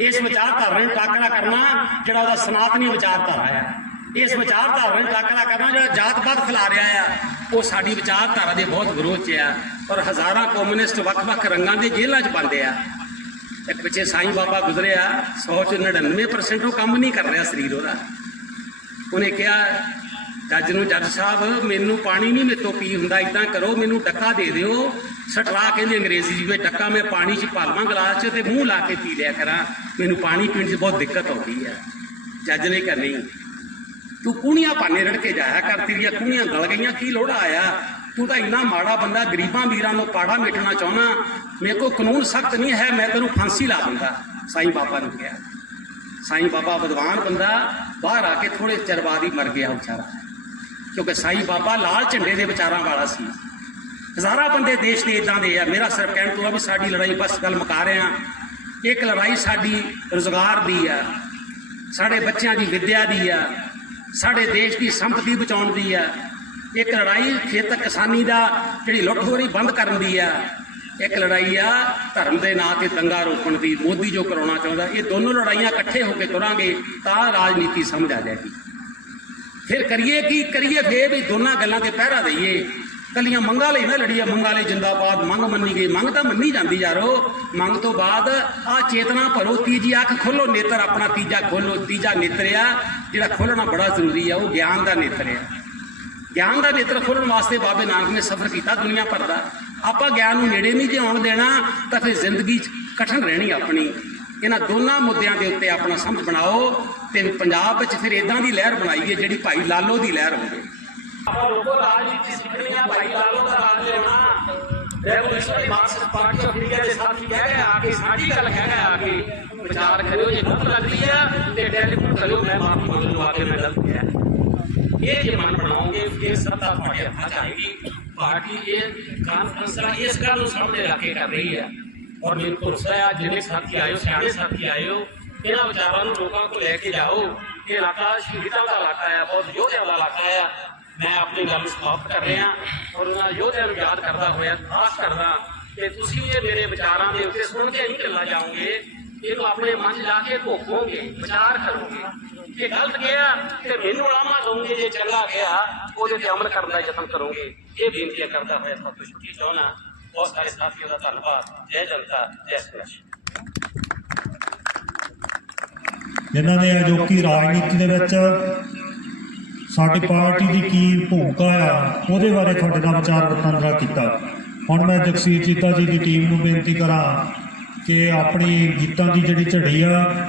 ਇਸ ਵਿਚਾਰਧਾਰਾ ਨੂੰ ਟਾਕਰਾ ਕਰਨਾ, ਜਿਹੜਾ ਉਹਦਾ ਸਨਾਤਨੀ ਵਿਚਾਰਧਾਰਾ ਆ ਇਸ ਵਿਚਾਰਧਾਰਾ ਨੂੰ ਟਾਕਰਾ ਕਰਨਾ, ਜਿਹੜਾ ਜਾਤ-ਪਾਤ ਖਿਲਾ ਰਿਹਾ ਆ, ਉਹ ਸਾਡੀ ਵਿਚਾਰਧਾਰਾ ਦੇ ਬਹੁਤ ਵਿਰੋਧ 'ਚ ਆ। ਔਰ ਹਜ਼ਾਰਾਂ ਕਮਿਊਨਿਸਟ ਵੱਖ-ਵੱਖ ਰੰਗਾਂ ਦੇ ਜੇਲ੍ਹਾਂ 'ਚ ਪਾਉਂਦੇ ਆ। ਇੱਕ ਪਿੱਛੇ ਸਾਈਂ ਬਾਬਾ ਗੁਜ਼ਰਿਆ 100 ਚ 99% ਉਹ ਕੰਮ ਨਹੀਂ ਕਰ ਰਿਹਾ ਸਰੀਰ ਉਹਦਾ। ਉਹਨੇ ਕਿਹਾ ਜੱਜ ਨੂੰ ਜੱਜ ਸਾਹਿਬ, ਮੈਨੂੰ ਪਾਣੀ ਨਹੀਂ ਮੇਤੋਂ ਪੀ ਹੁੰਦਾ ਇਦਾਂ ਕਰੋ, ਮੈਨੂੰ ਡੱਕਾ ਦੇ ਦਿਓ। ਸਟਰਾ ਕਹਿੰਦੇ ਅੰਗਰੇਜ਼ੀ ਜਿਵੇਂ ਡੱਕਾ ਮੈਂ ਪਾਣੀ 'ਚ ਪਾਲਵਾਂ ਗਲਾਸ 'ਚ ਤੇ ਮੂੰਹ ਲਾ ਕੇ ਪੀ ਲਿਆ ਕਰਾਂ। ਮੈਨੂੰ ਪਾਣੀ ਪੀਣ 'ਚ ਬਹੁਤ ਦਿੱਕਤ ਆਉਂਦੀ ਹੈ ਜੱਜ ਨੇ ਕਿਹਾ, ਨਹੀਂ, ਤੂੰ ਕੂਣੀਆਂ ਭਾਨੇ ਰੜ ਕੇ ਜਾਇਆ ਕਰ, ਤੇਰੀਆਂ ਕੂਣੀਆਂ ਗਲ ਗਈਆਂ, ਕੀ ਲੋੜਾ ਆਇਆ? ਤੂੰ ਤਾਂ ਇੰਨਾ ਮਾੜਾ ਬੰਦਾ, ਗਰੀਬਾਂ ਵੀਰਾਂ ਨੂੰ ਪਾੜਾ ਮਿਟਣਾ ਚਾਹੁੰਦਾ। ਮੇਰੇ ਕੋਲ ਕਾਨੂੰਨ ਸਖਤ ਨਹੀਂ ਹੈ, ਮੈਂ ਤੈਨੂੰ ਫਾਂਸੀ ਲਾ ਦੂੰਗਾ ਸਾਈਂ ਬਾਬਾ ਨੂੰ ਕਿਹਾ। ਸਾਈਂ ਬਾਬਾ ਵਿਦਵਾਨ ਬੰਦਾ, ਬਾਹਰ ਆ ਕੇ ਥੋੜੇ ਚਿਰ ਬਾਅਦ ਹੀ ਮਰ ਗਿਆ ਵਿਚਾਰਾ। ਕਿਉਂਕਿ ਸਾਈ ਬਾਬਾ ਲਾਲ ਝੰਡੇ ਦੇ ਵਿਚਾਰਾਂ ਵਾਲਾ ਸੀ। ਹਜ਼ਾਰਾਂ ਬੰਦੇ ਦੇਸ਼ ਦੇ ਇਦਾਂ ਦੇ ਆ। ਮੇਰਾ ਸਿਰ ਕਹਿਣ ਤੋਂ ਆ ਵੀ ਸਾਡੀ ਲੜਾਈ ਬਸ ਗੱਲ ਮੁਕਾ ਰਹੇ ਆ। ਇੱਕ ਲੜਾਈ ਸਾਡੀ ਰੋਜ਼ਗਾਰ ਦੀ ਆ। ਸਾਡੇ ਬੱਚਿਆਂ ਦੀ ਵਿੱਦਿਆ ਦੀ ਆ। ਸਾਡੇ ਦੇਸ਼ ਦੀ ਸੰਪਤੀ ਬਚਾਉਣ ਦੀ ਆ। ਇੱਕ ਲੜਾਈ ਖੇਤ ਕਿਸਾਨੀ ਦਾ ਜਿਹੜੀ ਲੁੱਟ ਹੋ ਬੰਦ ਕਰਨ ਦੀ ਆ। ਇੱਕ ਲੜਾਈ ਆ ਧਰਮ ਦੇ ਨਾਂ ਤੇ ਦੰਗਾ ਰੋਕਣ ਦੀ। ਮੋਦੀ ਜੋ ਕਰਾਉਣਾ ਚਾਹੁੰਦਾ, ਇਹ ਦੋਨੋਂ ਲੜਾਈਆਂ ਇਕੱਠੇ ਹੋ ਕੇ ਤੁਰਾਂਗੇ ਤਾਂ ਰਾਜਨੀਤੀ ਸਮਝ ਆ ਜਾਏਗੀ। ਫਿਰ ਕਰੀਏ ਕੀ? ਕਰੀਏ ਫੇਰ ਵੀ ਦੋਨਾਂ ਗੱਲਾਂ ਤੇ ਪਹਿਰਾ ਦਈਏ। ਕੱਲੀਆਂ ਮੰਗਾਂ ਲਈ ਨਾ ਲੜੀਏ, ਮੰਗਾਂ ਲਈ ਜਿੰਦਾਬਾਦ। ਮੰਗ ਮੰਨੀ ਗਈ। ਮੰਗ ਤਾਂ ਮੰਨੀ ਜਾਂਦੀ ਯਾਰੋ। ਮੰਗ ਤੋਂ ਬਾਅਦ ਆ ਚੇਤਨਾ ਭਰੋ, ਤੀਜੀ ਅੱਖ ਖੋਲੋ, ਨੇਤਰ ਆਪਣਾ ਤੀਜਾ ਖੋਲੋ, ਤੀਜਾ ਨੇਤਰ ਆ। ਜਿਹੜਾ ਖੋਲਣਾ ਬੜਾ ਜ਼ਰੂਰੀ ਆ, ਉਹ ਗਿਆਨ ਦਾ ਨੇਤਰ ਆ। ਗਿਆਨ ਦਾ ਨੇਤਰ ਖੋਲਣ ਵਾਸਤੇ ਬਾਬੇ ਨਾਨਕ ਨੇ ਸਫ਼ਰ ਕੀਤਾ ਦੁਨੀਆ ਭਰ ਦਾ। ਆਪਾਂ ਗਿਆਨ ਨੂੰ ਨੇੜੇ ਨਹੀਂ ਜੇ ਆਉਣ ਦੇਣਾ, ਤਾਂ ਫਿਰ ਜ਼ਿੰਦਗੀ 'ਚ ਕਠਨ ਰਹਿਣੀ ਆਪਣੀ। ਇਹਨਾਂ ਦੋਨਾਂ ਮੁੱਦਿਆਂ ਦੇ ਉੱਤੇ ਆਪਣਾ ਸਮਝ ਬਣਾਓ ਤੇ ਪੰਜਾਬ ਵਿੱਚ ਫਿਰ ਇਦਾਂ ਦੀ ਲਹਿਰ ਬਣਾਈਏ ਜਿਹੜੀ ਭਾਈ ਲਾਲੋ ਦੀ ਲਹਿਰ ਹੋਵੇ। ਆਪਾਂ ਲੋਕੋ ਰਾਜਨੀਤੀ ਸਿੱਖਣੀ ਆ, ਭਾਈ ਲਾਲੋ ਦਾ ਰਾਜ ਲੈਣਾ revolutionary Marxist party of India ਦੇ ਸਾਥੀ ਕਹਿ ਗਏ ਆ ਕੇ ਸਾਡੀ ਗੱਲ ਕਹਿ ਗਏ ਆ ਕੇ ਵਿਚਾਰ ਕਰਿਓ, ਜੇ ਦੁੱਖ ਲੱਗਦੀ ਆ, ਤੇ ਟੈਲੀਫੋਨ ਕਰਿਓ, ਮੈਂ ਮਾਫੀ ਮੰਗ ਲਵਾਂ ਕਿ ਮੈਂ ਗਲਤ ਕਿਹਾ ਇਹ ਜੇ ਮਨ ਬਣਾਓਗੇ ਫਿਰ ਸੱਤਾ ਤੁਹਾਡੇ ਹੱਥਾਂ ਆਏਗੀ। ਪਾਰਟੀ ਇਹ ਕਾਨਫਰੰਸ ਇਸ ਗੱਲ ਨੂੰ ਸਾਹਮਣੇ ਰੱਖ ਕੇ ਕਰ ਰਹੀ ਹੈ ਔਰ ਮੇਰੇ ਕੋਲ ਆ ਸਾਥੀ ਆਇਓ, ਸਿਆਣੇ ਸਾਥੀ ਆਇਓ, ਇਹਨਾਂ ਵਿਚਾਰਾਂ ਨੂੰ ਲੋਕਾਂ ਕੋਲ ਲੈ ਕੇ ਜਾਓ ਇਹ ਇਲਾਕਾ ਸ਼ਹੀਦਾਂ ਦਾ ਇਲਾਕਾ ਹੈ, ਬਹੁਤ ਯੋਧਿਆਂ ਦਾ ਇਲਾਕਾ ਹੈ। ਮੈਂ ਆਪਣੀ ਗੱਲ ਸਮਾਪਤ ਕਰ ਰਿਹਾ ਔਰ ਉਹਨਾਂ ਯੋਧਿਆਂ ਨੂੰ ਯਾਦ ਕਰਦਾ ਹੋਇਆ, ਖਾਸ ਕਰਦਾ ਕਿ ਤੁਸੀਂ ਇਹ ਮੇਰੇ ਵਿਚਾਰਾਂ ਦੇ ਉੱਤੇ ਸੁਣ ਕੇ ਨਹੀਂ ਚੱਲਣਾ ਜਾਓਗੇ, ਇਹਨੂੰ ਆਪਣੇ ਮਨ 'ਚ ਲਾ ਕੇ ਭੋਗੋਗੇ, ਵਿਚਾਰ ਕਰੋਗੇ। ਕਿ ਗਲਤ ਗਿਆ ਤੇ ਮੈਨੂੰ ਉਲਾਮਾ ਦਊਂਗੇ ਜੇ ਚੰਗਾ ਗਿਆ ਉਹਦੇ ਤੇ ਅਮਲ ਕਰਨ ਦਾ ਯਤਨ ਕਰੋਗੇ। ਇਹ ਬੇਨਤੀ ਕਰਦਾ ਹੋਇਆ ਸਭ ਤੋਂ ਛੁੱਟੀ ਚਾਹਣਾ ਬਹੁਤ ਸਾਰੇ ਸਾਥੀਆਂ ਦਾ ਧੰਨਵਾਦ। ਜੈ ਜਨਤਾ ਜੈ ਸ੍ਰੀ ਜਿਨ੍ਹਾਂ ਨੇ ਅਜੋਕੀ ਰਾਜਨੀਤੀ ਦੇ ਵਿੱਚ ਸਾਡੀ ਪਾਰਟੀ ਦੀ ਕੀ ਭੂਮਿਕਾ ਆ ਉਹਦੇ ਬਾਰੇ ਤੁਹਾਡੇ ਨਾਲ ਵਿਚਾਰ ਵਟਾਂਦਰਾ ਕੀਤਾ। ਹੁਣ ਮੈਂ ਜਗਸੀਰ ਜੀਤਾ ਜੀ ਦੀ ਟੀਮ ਨੂੰ ਬੇਨਤੀ ਕਰਾਂ ਕਿ ਆਪਣੀ ਗੀਤਾਂ ਦੀ ਜਿਹੜੀ ਝੜੀ ਆ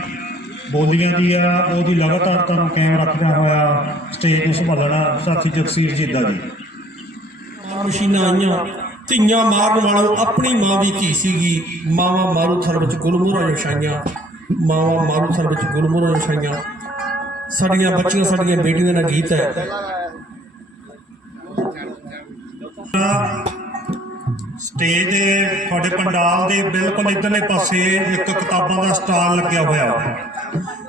ਬੋਲੀਆਂ ਦੀ ਆ ਉਹਦੀ ਲਗਾਤਾਰਤਾ ਨੂੰ ਕਾਇਮ ਰੱਖਦਿਆਂ ਹੋਇਆ ਸਟੇਜ ਨੂੰ ਸੰਭਾਲਣਾ ਸਾਥੀ ਜਗਸੀਰ ਜੀਤਾ ਜੀ। ਮਸ਼ੀਨਾਂ ਆਈਆਂ। ਧੀਆਂ ਮਾਰਨ ਵਾਲੋ ਆਪਣੀ ਮਾਂ ਵੀ ਧੀ ਸੀਗੀ। ਮਾਵਾਂ ਮਾਰੂ ਥਰ ਵਿੱਚ ਗੁਲਮੁਹਰਾਂ ਵਿਛਾਈਆਂ ਮਾਵਾਂ ਮਾਰੂ ਥਰ ਵਿੱਚ ਗੁਲਮੁਹਰਾਂ ਵਿਛਾਈਆਂ ਸਾਡੀਆਂ ਬੱਚੀਆਂ, ਸਾਡੀਆਂ ਬੇਟੀਆਂ ਦਾ ਗੀਤ ਹੈ। ਸਟੇਜ ਦੇ, ਤੁਹਾਡੇ ਪੰਡਾਲ ਦੇ ਬਿਲਕੁਲ ਇਧਰਲੇ ਪਾਸੇ ਇੱਕ ਕਿਤਾਬਾਂ ਦਾ ਸਟਾਲ ਲੱਗਿਆ ਹੋਇਆ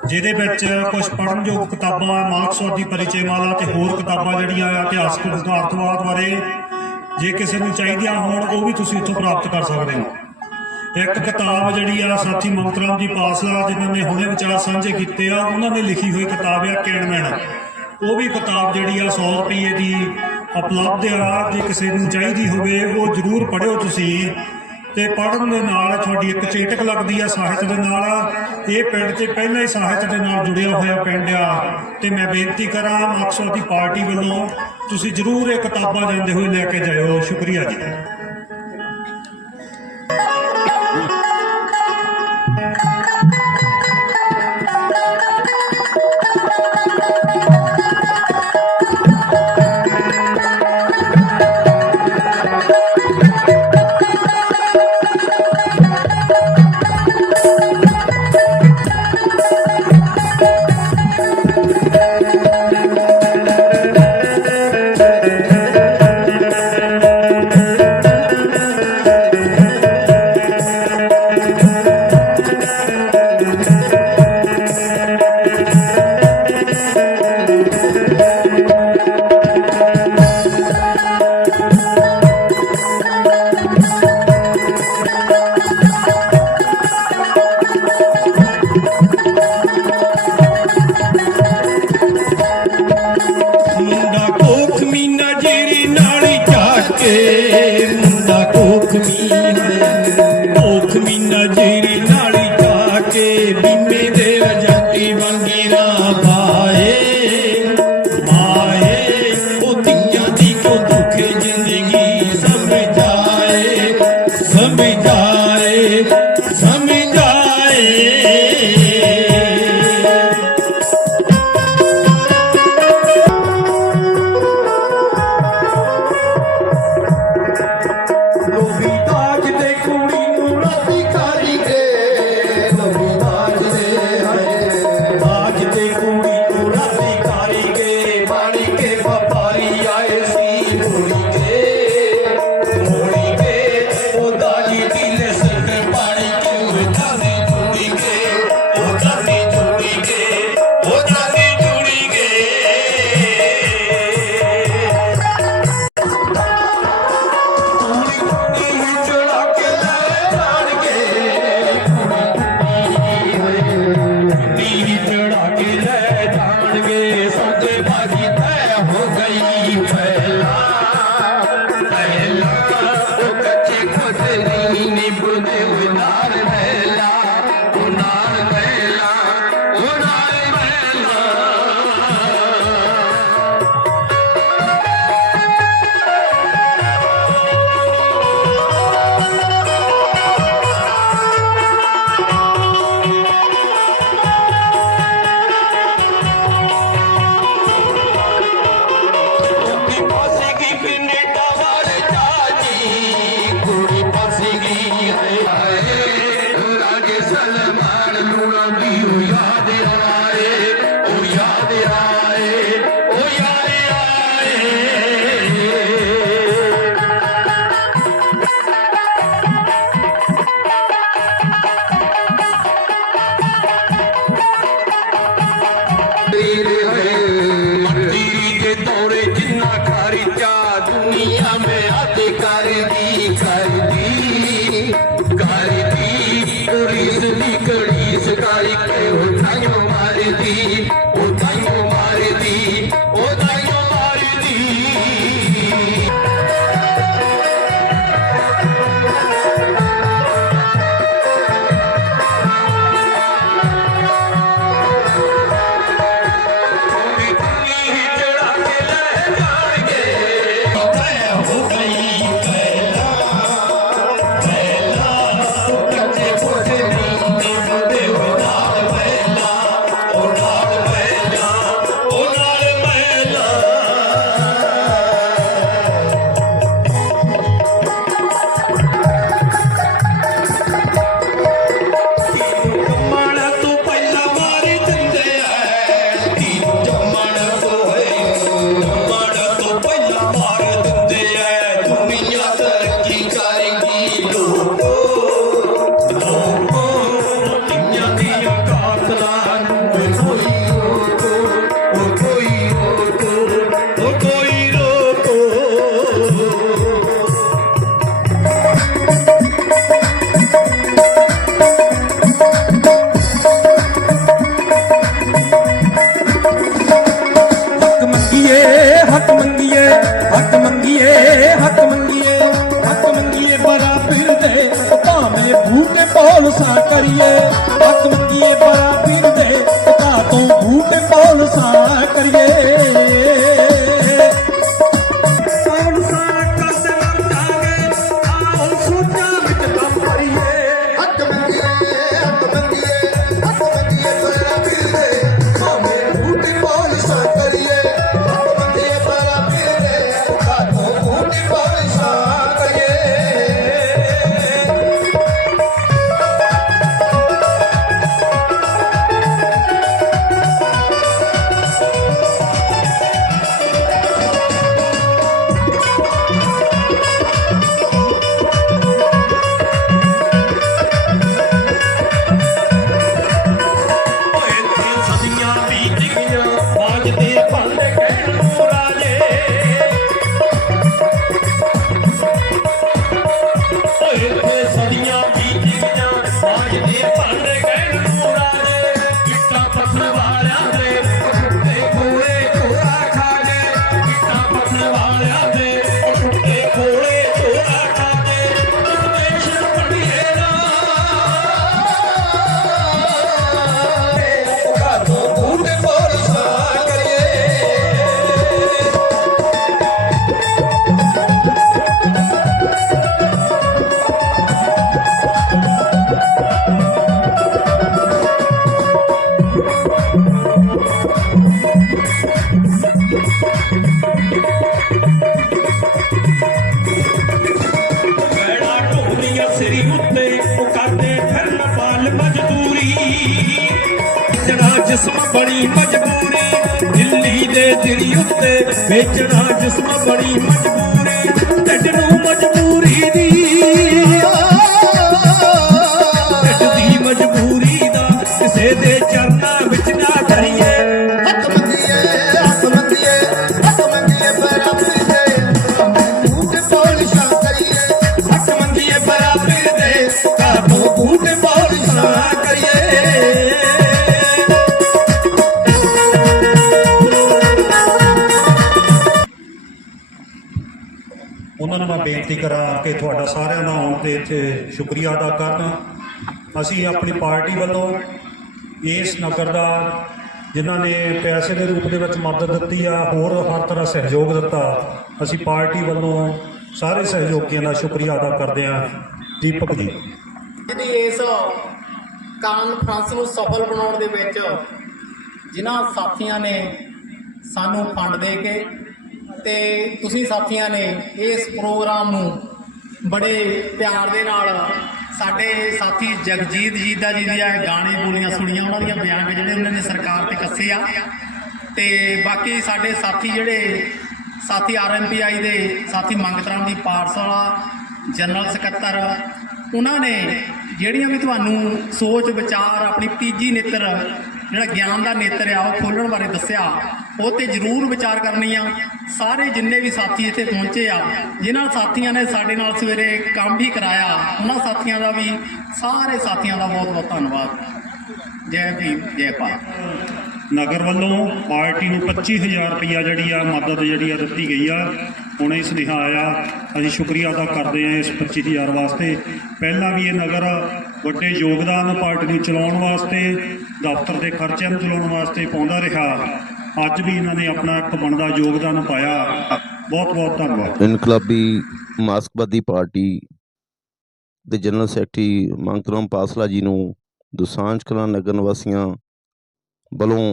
ਜਿਹਦੇ ਵਿੱਚ ਕੁਝ ਪੜਨਯੋਗ ਕਿਤਾਬਾਂ, ਮਾਰਕਸਵਾਦੀ, ਪਰਿਚੈ ਮਾਲਾ ਤੇ ਹੋਰ ਕਿਤਾਬਾਂ ਜਿਹੜੀਆਂ ਆ, ਇਤਿਹਾਸਕ ਵਿਕਾਰਤਵਾਦ ਬਾਰੇ ਜੇ ਕਿਸੇ ਨੂੰ ਚਾਹੀਦੀਆਂ ਹੋਣ, ਉਹ ਵੀ ਤੁਸੀਂ ਇੱਥੋਂ ਪ੍ਰਾਪਤ ਕਰ ਸਕਦੇ ਹੋ। ਇੱਕ ਕਿਤਾਬ ਜਿਹੜੀ ਆ, ਸਾਥੀ ਮਮਤਰਾਮ ਜੀ ਪਾਸਲਾ ਜਿਨ੍ਹਾਂ ਨੇ ਹੁਣੇ ਵਿਚਾਰ ਸਾਂਝੇ ਕੀਤੇ ਆ, ਉਹਨਾਂ ਨੇ ਲਿਖੀ ਹੋਈ ਕਿਤਾਬ ਆ ਕੈਨਮੈਨ ਉਹ ਵੀ ਕਿਤਾਬ ਜਿਹੜੀ ਆ 100 ਰੁਪਏ ਦੀ ਉਪਲਬਧ ਆ, ਜੇ ਕਿਸੇ ਨੂੰ ਚਾਹੀਦੀ ਹੋਵੇ, ਉਹ ਜ਼ਰੂਰ ਪੜ੍ਹਿਓ ਤੁਸੀਂ। ਤੇ ਪੜ੍ਹਨ ਦੇ ਨਾਲ ਤੁਹਾਡੀ ਇੱਕ ਚੇਟਕ ਲੱਗਦੀ ਆ ਸਾਹਿਤ ਦੇ ਨਾਲ। ਇਹ ਪਿੰਡ ਤੇ ਪਹਿਲਾਂ ਹੀ ਸਾਹਿਤ ਦੇ ਨਾਲ ਜੁੜਿਆ ਹੋਇਆ ਪਿੰਡ ਆ। ਤੇ ਮੈਂ ਬੇਨਤੀ ਕਰਾਂ ਮਾਰਕਸਵਾਦੀ ਪਾਰਟੀ ਵੱਲੋਂ ਤੁਸੀਂ ਜ਼ਰੂਰ ਇਹ ਕਿਤਾਬਾਂ ਜਾਂਦੇ ਹੋਏ ਲੈ ਕੇ ਜਾਇਓ। ਸ਼ੁਕਰੀਆ ਜੀ। ਕੇ ਬਾਣੀ करिए ਜਿਸਮ ਬੜੀ ਮਜਬੂਰੀ, ਦਿੱਲੀ ਦੇ ਦਿੜੀ ਉੱਤੇ ਵੇਚਣਾ ਜਿਸਮ ਬੜੀ ਮਜਬੂਰੀ ਢਿੱਡ ਨੂੰ ਮਜਬੂਰੀ ਦੀ। ਢਿੱਡ ਦੀ ਮਜਬੂਰੀ ਦਾ ਕਿਸੇ ਦੇ ਚਰਨਾਂ ਵਿੱਚ ਬੇਨਤੀ ਕਰਾਂ ਕਿ ਤੁਹਾਡਾ ਸਾਰਿਆਂ ਦਾ ਆਉਣ ਤੇ ਇੱਥੇ ਸ਼ੁਕਰੀਆ ਅਦਾ ਕਰਦਾ। ਅਸੀਂ ਆਪਣੀ ਪਾਰਟੀ ਵੱਲੋਂ ਇਸ ਨਗਰ ਦਾ, ਜਿਨ੍ਹਾਂ ਨੇ ਪੈਸੇ ਦੇ ਰੂਪ ਦੇ ਵਿੱਚ ਮਦਦ ਦਿੱਤੀ ਆ, ਹੋਰ ਹਰ ਤਰ੍ਹਾਂ ਸਹਿਯੋਗ ਦਿੱਤਾ, ਅਸੀਂ ਪਾਰਟੀ ਵੱਲੋਂ ਸਾਰੇ ਸਹਿਯੋਗੀਆਂ ਦਾ ਸ਼ੁਕਰੀਆ ਅਦਾ ਕਰਦੇ ਹਾਂ। ਦੀਪਕ ਜੀ। ਦੀ ਇਸ ਕਾਨਫਰੰਸ ਨੂੰ ਸਫਲ ਬਣਾਉਣ ਦੇ ਵਿੱਚ ਜਿਨ੍ਹਾਂ ਸਾਥੀਆਂ ਨੇ ਸਾਨੂੰ ਫੰਡ ਦੇ ਕੇ ਤੇ ਤੁਸੀਂ ਸਾਥੀਆਂ ਨੇ ਇਸ ਪ੍ਰੋਗਰਾਮ ਨੂੰ ਬੜੇ ਪਿਆਰ ਦੇ ਨਾਲ ਸਾਡੇ ਸਾਥੀ ਜਗਜੀਤ ਜੀ ਦਾ ਜੀ ਦੀਆਂ ਗਾਣੇ ਬੋਲੀਆਂ ਸੁਣੀਆਂ, ਉਹਨਾਂ ਦੀਆਂ ਬਿਆਨ ਜਿਹੜੇ ਉਹਨਾਂ ਨੇ ਸਰਕਾਰ ਤੇ ਕੱਸੇ ਆ। ਤੇ ਬਾਕੀ ਸਾਡੇ ਸਾਥੀ ਜਿਹੜੇ ਸਾਥੀ ਆਰਐਮਪੀਆਈ ਦੇ ਸਾਥੀ ਮੰਗਤ ਰਾਮ ਦੀ ਪਾਠਸ਼ਾਲਾ, ਜਨਰਲ ਸਕੱਤਰ, ਉਹਨਾਂ ਨੇ ਜਿਹੜੀਆਂ ਵੀ ਤੁਹਾਨੂੰ ਸੋਚ ਵਿਚਾਰ ਆਪਣੀ ਤੀਜੀ ਨੇਤਰ, ਜਿਹੜਾ ਗਿਆਨ ਦਾ ਨੇਤਰ ਆ, ਉਹ ਖੋਲਣ ਬਾਰੇ ਦੱਸਿਆ। ਉਹ ਤੇ ਜ਼ਰੂਰ ਵਿਚਾਰ ਕਰਨੀ ਆ। ਸਾਰੇ ਜਿੰਨੇ ਵੀ ਸਾਥੀ ਇੱਥੇ ਪਹੁੰਚੇ ਆ, ਜਿਨ੍ਹਾਂ ਸਾਥੀਆਂ ਨੇ ਸਾਡੇ ਨਾਲ ਸਵੇਰੇ ਕੰਮ ਵੀ ਕਰਾਇਆ, ਉਹਨਾਂ ਸਾਥੀਆਂ ਦਾ ਵੀ, ਸਾਰੇ ਸਾਥੀਆਂ ਦਾ ਬਹੁਤ ਬਹੁਤ ਧੰਨਵਾਦ। ਜੈ ਭੀਮ, ਜੈ ਭਾਰਤ। ਨਗਰ ਵੱਲੋਂ ਪਾਰਟੀ ਨੂੰ 25000 ਰੁਪਈਆ ਜਿਹੜੀ ਆ, ਮਦਦ ਜਿਹੜੀ ਆ ਦਿੱਤੀ ਗਈ ਆ। ਹੁਣੇ ਸੁਨੇਹਾ ਆਇਆ, ਅਸੀਂ ਸ਼ੁਕਰੀਆ ਅਦਾ ਕਰਦੇ ਹਾਂ ਇਸ 25000 ਵਾਸਤੇ। ਪਹਿਲਾਂ ਵੀ ਇਹ ਨਗਰ ਵੱਡੇ ਯੋਗਦਾਨ ਪਾਰਟੀ ਨੂੰ ਚਲਾਉਣ ਵਾਸਤੇ, ਦਫ਼ਤਰ ਦੇ ਖਰਚਿਆਂ ਨੂੰ ਚਲਾਉਣ ਵਾਸਤੇ ਪਾਉਂਦਾ ਰਿਹਾ। ਅੱਜ ਵੀ ਇਹਨਾਂ ਨੇ ਆਪਣਾ ਇੱਕ ਬਣਦਾ ਯੋਗਦਾਨ ਪਾਇਆ। ਬਹੁਤ ਬਹੁਤ ਧੰਨਵਾਦ। ਇਨਕਲਾਬੀ ਮਾਰਕਸਵਾਦੀ ਪਾਰਟੀ ਦੇ ਜਨਰਲ ਸੈਕਟਰੀ ਮੰਗਤਰਾਮ ਪਾਸਲਾ ਜੀ ਨੂੰ ਦੁਸਾਂਝ ਕਲਾਂ ਨਗਰ ਨਿਵਾਸੀਆਂ ਵੱਲੋਂ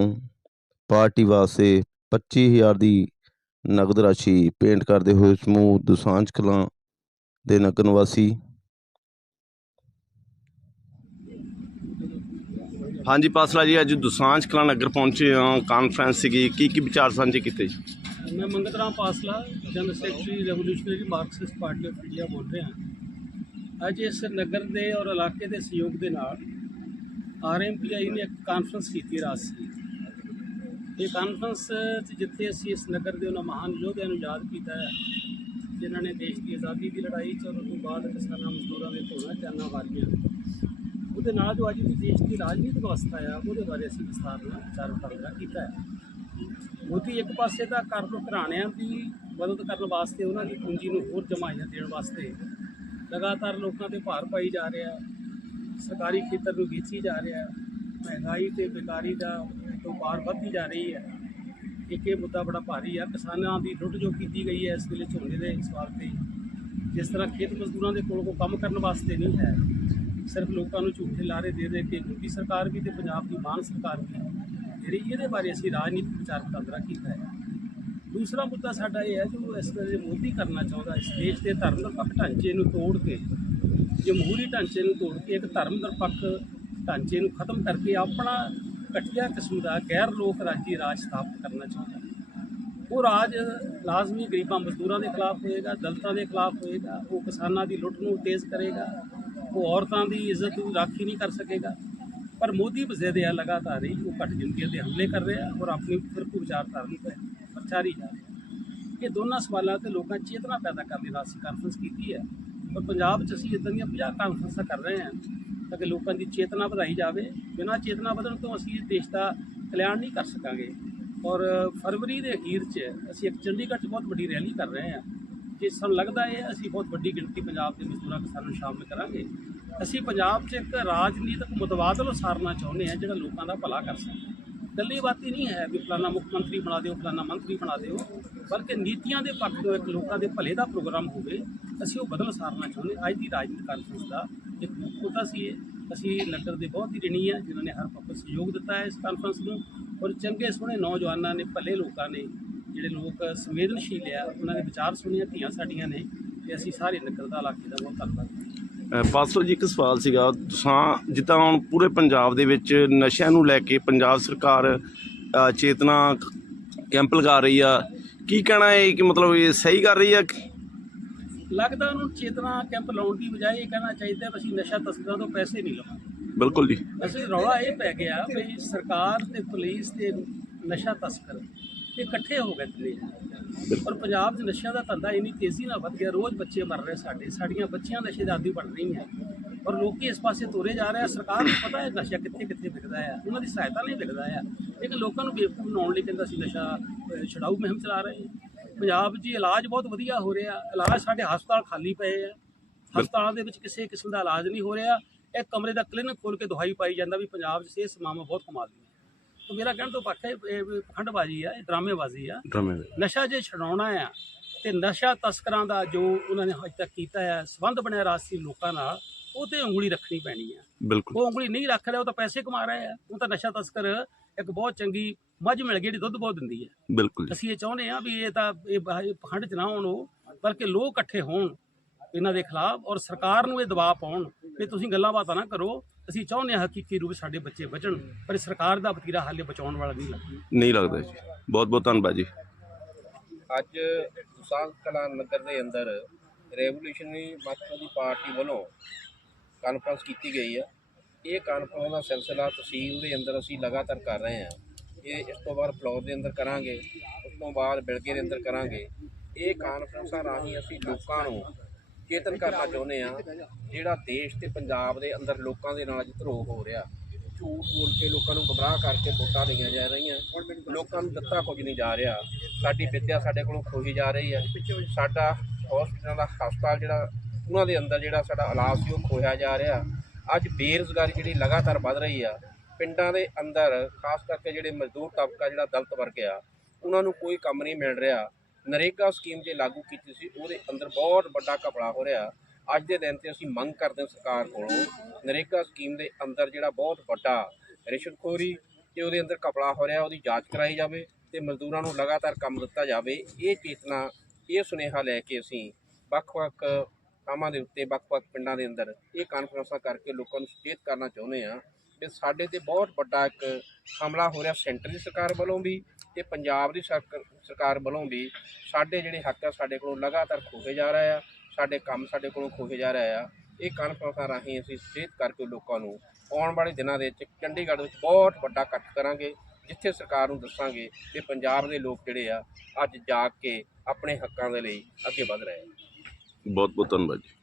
ਪਾਰਟੀ ਵਾਸਤੇ 25000 ਦੀ ਨਗਦ ਰਾਸ਼ੀ ਪੇਂਟ ਕਰਦੇ ਹੋਏ ਸਮੂਹ ਦੁਸਾਂਝ ਕਲਾਂ ਦੇ ਨਗਰ ਨਿਵਾਸੀ ਹਾਂਜੀ, ਪਾਸਲਾ ਜੀ, ਅੱਜ ਦੁਸਾਂਝ ਕਲਾਂ ਨਗਰ ਪਹੁੰਚੇ ਹਾਂ ਕਾਨਫਰੰਸ ਸੀਗੀ। ਕੀ ਕੀ ਵਿਚਾਰ ਸਾਂਝੇ ਕੀਤੇ ਜੀ? ਮੈਂ Mangat Ram Pasla general secretary revolutionary Marxist party of India ਬੋਲ ਰਿਹਾ ਅੱਜ ਇਸ ਨਗਰ ਦੇ ਔਰ ਇਲਾਕੇ ਦੇ ਸਹਿਯੋਗ ਦੇ ਨਾਲ ਆਰਐਮਪੀਆਈ ਨੇ ਇੱਕ ਕਾਨਫਰੰਸ ਕੀਤੀ ਰਾਸੀ ਇਹ ਕਾਨਫਰੰਸ 'ਚ ਜਿੱਥੇ ਅਸੀਂ ਇਸ ਨਗਰ ਦੇ ਉਹਨਾਂ ਮਹਾਨ ਯੋਧਿਆਂ ਨੂੰ ਯਾਦ ਕੀਤਾ ਹੈ, ਜਿਨ੍ਹਾਂ ਨੇ ਦੇਸ਼ ਦੀ ਆਜ਼ਾਦੀ ਦੀ ਲੜਾਈ 'ਚ ਔਰ ਉਸ ਤੋਂ ਬਾਅਦ ਕਿਸਾਨਾਂ ਮਜ਼ਦੂਰਾਂ ਦੇ ਧੋਣਾ ਚਾਨਾਂ ਵਾਰੀਆਂ ਦੇ ਨਾਲ ਜੋ ਅੱਜ ਦੀ ਦੇਸ਼ ਦੀ ਰਾਜਨੀਤਿਕ ਅਵਸਥਾ ਆ, ਉਹਦੇ ਬਾਰੇ ਅਸੀਂ ਵਿਸਥਾਰ ਨਾਲ ਵਿਚਾਰ ਵਟਾਂਦਰਾ ਕੀਤਾ ਹੈ। ਮੋਦੀ ਇੱਕ ਪਾਸੇ ਤਾਂ ਕਰ ਘਰਾਣਿਆਂ ਦੀ ਮਦਦ ਕਰਨ ਵਾਸਤੇ ਉਹਨਾਂ ਦੀ ਪੂੰਜੀ ਨੂੰ ਹੋਰ ਜਮਾਈਆਂ ਦੇਣ ਵਾਸਤੇ ਲਗਾਤਾਰ ਲੋਕਾਂ ਤੇ ਭਾਰ ਪਾਈ ਜਾ ਰਿਹਾ ਸਰਕਾਰੀ ਖੇਤਰ ਨੂੰ ਵੇਚੀ ਜਾ ਰਿਹਾ ਮਹਿੰਗਾਈ ਤੇ ਬੇਕਾਰੀ ਦਾ ਵਪਾਰ ਵੱਧਦੀ ਜਾ ਰਹੀ ਹੈ। ਇੱਕ ਇਹ ਮੁੱਦਾ ਬੜਾ ਭਾਰੀ ਆ, ਕਿਸਾਨਾਂ ਦੀ ਲੁੱਟ ਜੋ ਕੀਤੀ ਗਈ ਹੈ ਇਸ ਵੇਲੇ ਝੋਨੇ ਦੇ ਸਵਾਲ ਤੇ, ਜਿਸ ਤਰ੍ਹਾਂ ਖੇਤ ਮਜ਼ਦੂਰਾਂ ਦੇ ਕੋਲ ਕੋ ਕੰਮ ਕਰਨ ਵਾਸਤੇ ਨਹੀਂ ਹੈ। ਸਿਰਫ ਲੋਕਾਂ ਨੂੰ ਝੂਠੇ ਲਾਰੇ ਦੇ ਦੇ ਕੇ ਮੋਦੀ ਸਰਕਾਰ ਵੀ ਤੇ ਪੰਜਾਬ ਦੀ ਮਾਨ ਸਰਕਾਰ ਵੀ ਜਿਹੜੀ ਇਹਦੇ ਬਾਰੇ ਅਸੀਂ ਰਾਜਨੀਤਿਕ ਵਿਚਾਰ ਵਟਾਂਦਰਾ ਕੀਤਾ ਹੈ। ਦੂਸਰਾ ਮੁੱਦਾ ਸਾਡਾ ਇਹ ਹੈ ਜੋ ਇਸ ਵੇਲੇ ਮੋਦੀ ਕਰਨਾ ਚਾਹੁੰਦਾ, ਇਸ ਦੇਸ਼ ਦੇ ਧਰਮ ਨਿਰਪੱਖ ਢਾਂਚੇ ਨੂੰ ਤੋੜ ਕੇ ਜਮਹੂਰੀ ਢਾਂਚੇ ਨੂੰ ਤੋੜ ਕੇ ਇੱਕ ਧਰਮ ਨਿਰਪੱਖ ਢਾਂਚੇ ਨੂੰ ਖਤਮ ਕਰਕੇ ਆਪਣਾ ਘਟੀਆ ਕਿਸਮ ਦਾ ਗੈਰ ਲੋਕ ਰਾਜੀ ਰਾਜ ਸਥਾਪਿਤ ਕਰਨਾ ਚਾਹੁੰਦਾ ਉਹ ਰਾਜ ਲਾਜ਼ਮੀ ਗਰੀਬਾਂ ਮਜ਼ਦੂਰਾਂ ਦੇ ਖਿਲਾਫ ਹੋਏਗਾ, ਦਲਤਾਂ ਦੇ ਖਿਲਾਫ ਹੋਏਗਾ, ਉਹ ਕਿਸਾਨਾਂ ਦੀ ਲੁੱਟ ਨੂੰ ਤੇਜ਼ ਕਰੇਗਾ ਉਹ ਔਰਤਾਂ ਦੀ ਇੱਜ਼ਤ ਦੀ ਰਾਖੀ ਨਹੀਂ ਕਰ ਸਕੇਗਾ। ਪਰ ਮੋਦੀ ਵਜ਼ੀਰ ਆ ਲਗਾਤਾਰ ਹੀ, ਉਹ ਘੱਟ ਗਿਣਤੀਆਂ ਤੇ ਹਮਲੇ ਕਰ ਰਿਹਾ ਔਰ ਆਪਣੀ ਫਿਰਕੂ ਵਿਚਾਰਧਾਰਾ ਨੂੰ ਪ੍ਰਚਾਰੀ ਜਾ ਰਿਹਾ। ਇਹ ਦੋਨਾਂ ਸਵਾਲਾਂ ਤੇ ਲੋਕਾਂ ਚੇਤਨਾ ਪੈਦਾ ਕਰਨ ਦੀ ਰਾਸੀ ਕਾਨਫਰੰਸ ਕੀਤੀ ਹੈ। ਪਰ ਪੰਜਾਬ 'ਚ ਅਸੀਂ ਇਦਾਂ ਦੀਆਂ 50 ਕਾਨਫਰੰਸਾਂ ਕਰ ਰਹੇ ਹਾਂ ਤਾਂ ਕਿ ਲੋਕਾਂ ਦੀ ਚੇਤਨਾ ਵਧਾਈ ਜਾਵੇ। ਬਿਨਾਂ ਚੇਤਨਾ ਵਧਣ ਤੋਂ ਅਸੀਂ ਦੇਸ਼ ਦਾ ਕਲਿਆਣ ਨਹੀਂ ਕਰ ਸਕਾਂਗੇ। ਔਰ ਫਰਵਰੀ ਦੇ ਅਖੀਰ 'ਚ ਅਸੀਂ ਇੱਕ ਚੰਡੀਗੜ੍ਹ 'ਚ ਬਹੁਤ ਵੱਡੀ ਰੈਲੀ ਕਰ ਰਹੇ ਹਾਂ। ਕਿ ਸਾਨੂੰ ਲੱਗਦਾ ਹੈ ਅਸੀਂ ਬਹੁਤ ਵੱਡੀ ਗਿਣਤੀ ਪੰਜਾਬ ਦੇ ਮਜ਼ਦੂਰਾਂ ਕਿਸਾਨਾਂ ਨੂੰ ਸ਼ਾਮਲ ਕਰਾਂਗੇ, ਅਸੀਂ ਪੰਜਾਬ 'ਚ ਇੱਕ ਰਾਜਨੀਤਿਕ ਮੁਤਬਾਦਲ ਉਸਾਰਨਾ ਚਾਹੁੰਦੇ ਹਾਂ ਜਿਹੜਾ ਲੋਕਾਂ ਦਾ ਭਲਾ ਕਰ ਸਕੇ। ਗੱਲੀ ਬਾਤੀ ਨਹੀਂ ਹੈ ਵੀ ਫਲਾਣਾ ਮੁੱਖ ਮੰਤਰੀ ਬਣਾ ਦਿਓ ਫਲਾਣਾ ਮੰਤਰੀ ਬਣਾ ਦਿਓ, ਬਲਕਿ ਨੀਤੀਆਂ ਦੇ ਪੱਖ ਤੋਂ ਇੱਕ ਲੋਕਾਂ ਦੇ ਭਲੇ ਦਾ ਪ੍ਰੋਗਰਾਮ ਹੋਵੇ, ਅਸੀਂ ਉਹ ਬਦਲ ਸਾਰਨਾ ਚਾਹੁੰਦੇ ਅੱਜ ਦੀ ਰਾਜਨੀਤਿਕ ਕਾਨਫਰੰਸ ਦਾ ਇੱਕ ਮੁੱਖ ਮੁੱਦਾ ਸੀ ਇਹ। ਅਸੀਂ ਨਗਰ ਦੇ ਬਹੁਤ ਹੀ ਰਿਣੀ ਆ ਜਿਨ੍ਹਾਂ ਨੇ ਹਰ ਪੱਖ ਸਹਿਯੋਗ ਦਿੱਤਾ ਹੈ ਇਸ ਕਾਨਫਰੰਸ ਨੂੰ, ਔਰ ਚੰਗੇ ਸੋਹਣੇ ਨੌਜਵਾਨਾਂ ਨੇ, ਭਲੇ ਲੋਕਾਂ ਨੇ ਜਿਹੜੇ ਲੋਕ ਸੰਵੇਦਨਸ਼ੀਲ ਆ ਉਹਨਾਂ ਦੇ ਵਿਚਾਰ ਸੁਣੀਆਂ ਧੀਆਂ ਸਾਡੀਆਂ ਨੇ ਤੇ ਅਸੀਂ ਸਾਰੇ ਨਗਰ ਦਾ ਇਲਾਕੇ ਦਾ ਬਹੁਤ ਧੰਨਵਾਦ। ਪਾਸਟਰ ਜੀ ਇੱਕ ਸਵਾਲ ਸੀਗਾ। ਤੁਸੀਂ ਜਿੱਦਾਂ ਹੁਣ ਪੂਰੇ ਪੰਜਾਬ ਦੇ ਵਿੱਚ ਨਸ਼ਿਆਂ ਨੂੰ ਲੈ ਕੇ ਪੰਜਾਬ ਸਰਕਾਰ ਅ, ਚੇਤਨਾ ਕੈਂਪ ਲਗਾ ਰਹੀ ਆ ਕੀ ਕਹਿਣਾ ਹੈ ਕਿ ਮਤਲਬ ਇਹ ਸਹੀ ਕਰ ਰਹੀ ਆ ਲੱਗਦਾ ਉਹਨੂੰ ਚੇਤਨਾ ਕੈਂਪ ਲਾਉਣ ਦੀ ਬਜਾਏ ਇਹ ਕਹਿਣਾ ਚਾਹੀਦਾ ਵੀ ਅਸੀਂ ਨਸ਼ਾ ਤਸਕਰਾਂ ਤੋਂ ਪੈਸੇ ਨਹੀਂ ਲਵਾਂਗੇ। ਬਿਲਕੁਲ ਜੀ। ਅਸੀਂ ਰੌਲਾ ਇਹ ਪੈ ਗਿਆ ਵੀ ਸਰਕਾਰ ਤੇ ਪੁਲਿਸ ਤੇ ਨਸ਼ਾ ਤਸਕਰ। ਇਹ ਇਕੱਠੇ ਹੋ ਗਏ ਨੇ ਪਰ ਪੰਜਾਬ 'ਚ ਨਸ਼ਿਆਂ ਦਾ ਧੰਦਾ ਇੰਨੀ ਤੇਜ਼ੀ ਨਾਲ ਵੱਧ ਗਿਆ ਰੋਜ਼ ਬੱਚੇ ਮਰ ਰਹੇ ਸਾਡੇ ਸਾਡੀਆਂ ਬੱਚੀਆਂ ਨਸ਼ੇ ਦੇ ਆਦੀ ਬਣ ਰਹੀਆਂ। ਪਰ ਲੋਕੀ ਇਸ ਪਾਸੇ ਤੋਰੇ ਜਾ ਰਹੇ ਆ ਸਰਕਾਰ ਨੂੰ ਪਤਾ ਹੈ ਨਸ਼ਾ ਕਿੱਥੇ ਕਿੱਥੇ ਵਿਕਦਾ ਹੈ ਉਹਨਾਂ ਦੀ ਸਹਾਇਤਾ ਲਈ ਵਿਕਦਾ ਹੈ ਲੇਕਿਨ ਲੋਕਾਂ ਨੂੰ ਬੇਵਕੂਫ ਬਣਾਉਣ ਲਈ ਕਹਿੰਦਾ ਅਸੀਂ ਨਸ਼ਾ ਛੁਡਾਊ ਮੁਹਿੰਮ ਚਲਾ ਰਹੇ ਪੰਜਾਬ 'ਚ ਇਲਾਜ ਬਹੁਤ ਵਧੀਆ ਹੋ ਰਿਹਾ ਇਲਾਜ ਸਾਡੇ ਹਸਪਤਾਲ ਖਾਲੀ ਪਏ ਆ। ਹਸਪਤਾਲਾਂ ਦੇ ਵਿੱਚ ਕਿਸੇ ਕਿਸਮ ਦਾ ਇਲਾਜ ਨਹੀਂ ਹੋ ਰਿਹਾ। ਇੱਕ ਕਮਰੇ ਦਾ ਕਲੀਨਿਕ ਖੋਲ ਕੇ ਦਵਾਈ ਪਾਈ ਜਾਂਦਾ ਵੀ ਪੰਜਾਬ 'ਚ ਸਿਹਤ ਸੇਵਾਵਾਂ ਬਹੁਤ ਕਮਾਲ ਦੀਆਂ। ਤਾਂ ਮੇਰਾ ਕਹਿਣ ਤੋਂ ਪੱਕਾ ਇਹ ਪਖੰਡਬਾਜ਼ੀ ਆ ਇਹ ਡਰਾਮੇਬਾਜ਼ੀ ਆ। ਨਸ਼ਾ ਜੇ ਛਡਾਉਣਾ ਆ ਤੇ ਨਸ਼ਾ ਤਸਕਰਾਂ ਦਾ ਜੋ ਉਹਨਾਂ ਨੇ ਅੱਜ ਤੱਕ ਕੀਤਾ ਹੈ ਸਬੰਧ ਬਣਿਆ ਰਾਸੀ ਲੋਕਾਂ ਨਾਲ ਉਹ ਤੇ ਉਂਗਲੀ ਰੱਖਣੀ ਪੈਣੀ ਆ। ਬਿਲਕੁਲ। ਉਹ ਉਂਗਲੀ ਨਹੀਂ ਰੱਖ ਰਿਹਾ ਉਹ ਤਾਂ ਪੈਸੇ ਕਮਾ ਰਹੇ ਆ। ਉਹ ਤਾਂ ਨਸ਼ਾ ਤਸਕਰ ਇੱਕ ਬਹੁਤ ਚੰਗੀ ਮੱਝ ਮਿਲ ਗਈ ਜਿਹੜੀ ਦੁੱਧ ਬਹੁਤ ਦਿੰਦੀ ਹੈ ਬਿਲਕੁਲ ਅਸੀਂ ਇਹ ਚਾਹੁੰਦੇ ਆ ਵੀ ਇਹ ਤਾਂ ਇਹ ਪਖੰਡ ਚ ਨਾ ਹੋਣ ਉਹ ਬਲਕਿ ਲੋਕ ਇਕੱਠੇ ਹੋਣ ਇਹਨਾਂ ਦੇ ਖਿਲਾਫ ਔਰ ਸਰਕਾਰ ਨੂੰ ਇਹ ਦਬਾਅ ਪਾਉਣ। ਕਿ ਤੁਸੀਂ ਗੱਲਾਂ ਬਾਤਾਂ ਨਾ ਕਰੋ। ਅਸੀਂ ਚਾਹੁੰਦੇ ਹਾਂ ਹਕੀਕੀ ਰੂਪ ਸਾਡੇ ਬੱਚੇ ਬਚਣ ਪਰ ਸਰਕਾਰ ਦਾ ਵਤੀਰਾ ਹਾਲੇ ਬਚਾਉਣ ਵਾਲਾ ਨਹੀਂ ਲੱਗਦਾ। ਨਹੀਂ ਲੱਗਦਾ ਜੀ। ਬਹੁਤ ਬਹੁਤ ਧੰਨਵਾਦ ਜੀ। ਅੱਜ ਦੁਸਾਂਝ ਕਲਾਂ ਨਗਰ ਦੇ ਅੰਦਰ ਰੈਵੋਲੂਸ਼ਨਰੀ ਮਾਰਕਸਵਾਦੀ ਪਾਰਟੀ ਵੱਲੋਂ ਕਾਨਫਰੰਸ ਕੀਤੀ ਗਈ ਆ। ਇਹ ਕਾਨਫਰੰਸ ਦਾ ਸਿਲਸਿਲਾ ਤਹਿਸੀਲ ਦੇ ਅੰਦਰ ਅਸੀਂ ਲਗਾਤਾਰ ਕਰ ਰਹੇ ਹਾਂ। ਇਹ ਇਸ ਤੋਂ ਬਾਅਦ ਫਲੋਰ ਦੇ ਅੰਦਰ ਕਰਾਂਗੇ ਉਸ ਤੋਂ ਬਾਅਦ ਬਿਲਗੇ ਦੇ ਅੰਦਰ ਕਰਾਂਗੇ। ਇਹ ਕਾਨਫਰੰਸਾਂ ਰਾਹੀਂ ਅਸੀਂ ਲੋਕਾਂ ਨੂੰ ਚੇਤਨ ਕਰਨਾ ਚਾਹੁੰਦੇ ਆ, ਜਿਹੜਾ ਦੇਸ਼ ਤੇ ਪੰਜਾਬ ਦੇ ਅੰਦਰ ਲੋਕਾਂ ਦੇ ਨਾਲ ਅੱਜ ਧਰੋਹ ਹੋ ਰਿਹਾ, ਝੂਠ ਬੋਲ ਕੇ ਲੋਕਾਂ ਨੂੰ ਗੁੰਮਰਾਹ ਕਰਕੇ ਵੋਟਾਂ ਲਈਆਂ ਜਾ ਰਹੀਆਂ, ਲੋਕਾਂ ਨੂੰ ਦਿੱਤਾ ਕੁਝ ਨਹੀਂ ਜਾ ਰਿਹਾ, ਸਾਡੀ ਵਿੱਦਿਆ ਸਾਡੇ ਕੋਲੋਂ ਖੋਹੀ ਜਾ ਰਹੀ ਹੈ ਸਾਡਾ ਹਸਪਤਾਲ ਦਾ ਹਸਪਤਾਲ ਜਿਹੜਾ, ਉਹਨਾਂ ਦੇ ਅੰਦਰ ਜਿਹੜਾ ਸਾਡਾ ਇਲਾਜ ਸੀ, ਉਹ ਖੋਇਆ ਜਾ ਰਿਹਾ, ਅੱਜ ਬੇਰੁਜ਼ਗਾਰੀ ਜਿਹੜੀ ਲਗਾਤਾਰ ਵੱਧ ਰਹੀ ਆ, ਪਿੰਡਾਂ ਦੇ ਅੰਦਰ, ਖਾਸ ਕਰਕੇ ਜਿਹੜੇ ਮਜ਼ਦੂਰ ਤਬਕਾ ਜਿਹੜਾ ਦਲਤ ਵਰਗ ਆ, ਉਹਨਾਂ ਨੂੰ ਕੋਈ ਕੰਮ ਨਹੀਂ ਮਿਲ ਰਿਹਾ ਨਰੇਗਾ ਸਕੀਮ ਜੇ ਲਾਗੂ ਕੀਤੀ ਸੀ, ਉਹਦੇ ਅੰਦਰ ਬਹੁਤ ਵੱਡਾ ਘਪਲਾ ਹੋ ਰਿਹਾ। ਅੱਜ ਦੇ ਦਿਨ ਤੇ ਅਸੀਂ ਮੰਗ ਕਰਦੇ ਹਾਂ ਸਰਕਾਰ ਕੋਲੋਂ, ਨਰੇਗਾ ਸਕੀਮ ਦੇ ਅੰਦਰ ਜਿਹੜਾ ਬਹੁਤ ਵੱਡਾ ਰਿਸ਼ਵਤਖੋਰੀ ਤੇ ਉਹਦੇ ਅੰਦਰ ਘਪਲਾ ਹੋ ਰਿਹਾ, ਉਹਦੀ ਜਾਂਚ ਕਰਾਈ ਜਾਵੇ ਤੇ ਮਜ਼ਦੂਰਾਂ ਨੂੰ ਲਗਾਤਾਰ ਕੰਮ ਦਿੱਤਾ ਜਾਵੇ, ਇਹ ਚੇਤਨਾ, ਇਹ ਸੁਨੇਹਾ ਲੈ ਕੇ ਅਸੀਂ ਵੱਖ-ਵੱਖ ਥਾਵਾਂ ਦੇ ਉੱਤੇ, ਵੱਖ-ਵੱਖ ਪਿੰਡਾਂ ਦੇ ਅੰਦਰ ਇਹ ਕਾਨਫਰੰਸਾਂ ਕਰਕੇ ਲੋਕਾਂ ਨੂੰ ਸੁਚੇਤ ਕਰਨਾ ਚਾਹੁੰਦੇ ਆ ਕਿ ਸਾਡੇ ਤੇ ਬਹੁਤ ਵੱਡਾ ਇੱਕ ਹਮਲਾ ਹੋ ਰਿਹਾ ਸੈਂਟਰ ਦੀ ਸਰਕਾਰ ਵੱਲੋਂ ਵੀ ਤੇ ਪੰਜਾਬ ਦੀ ਸਰਕ- ਸਰਕਾਰ ਵੱਲੋਂ ਵੀ ਸਾਡੇ ਜਿਹੜੇ ਹੱਕ ਆ, ਸਾਡੇ ਕੋਲੋਂ ਲਗਾਤਾਰ ਖੋਹੇ ਜਾ ਰਹੇ ਆ, ਸਾਡੇ ਕੰਮ ਸਾਡੇ ਕੋਲੋਂ ਖੋਹੇ ਜਾ ਰਹੇ ਆ। ਇਹ ਕਾਨਫਰੰਸਾਂ ਰਾਹੀਂ ਅਸੀਂ ਸੁਚੇਤ ਕਰਕੇ ਲੋਕਾਂ ਨੂੰ ਆਉਣ ਵਾਲੇ ਦਿਨਾਂ ਦੇ ਵਿੱਚ ਚੰਡੀਗੜ੍ਹ ਵਿੱਚ ਬਹੁਤ ਵੱਡਾ ਇਕੱਠ ਕਰਾਂਗੇ, ਜਿੱਥੇ ਸਰਕਾਰ ਨੂੰ ਦੱਸਾਂਗੇ ਕਿ ਪੰਜਾਬ ਦੇ ਲੋਕ ਜਿਹੜੇ ਆ, ਅੱਜ ਜਾਗ ਕੇ ਆਪਣੇ ਹੱਕਾਂ ਦੇ ਲਈ ਅੱਗੇ ਵਧ ਰਹੇ ਆ। ਬਹੁਤ ਬਹੁਤ ਧੰਨਵਾਦ ਜੀ।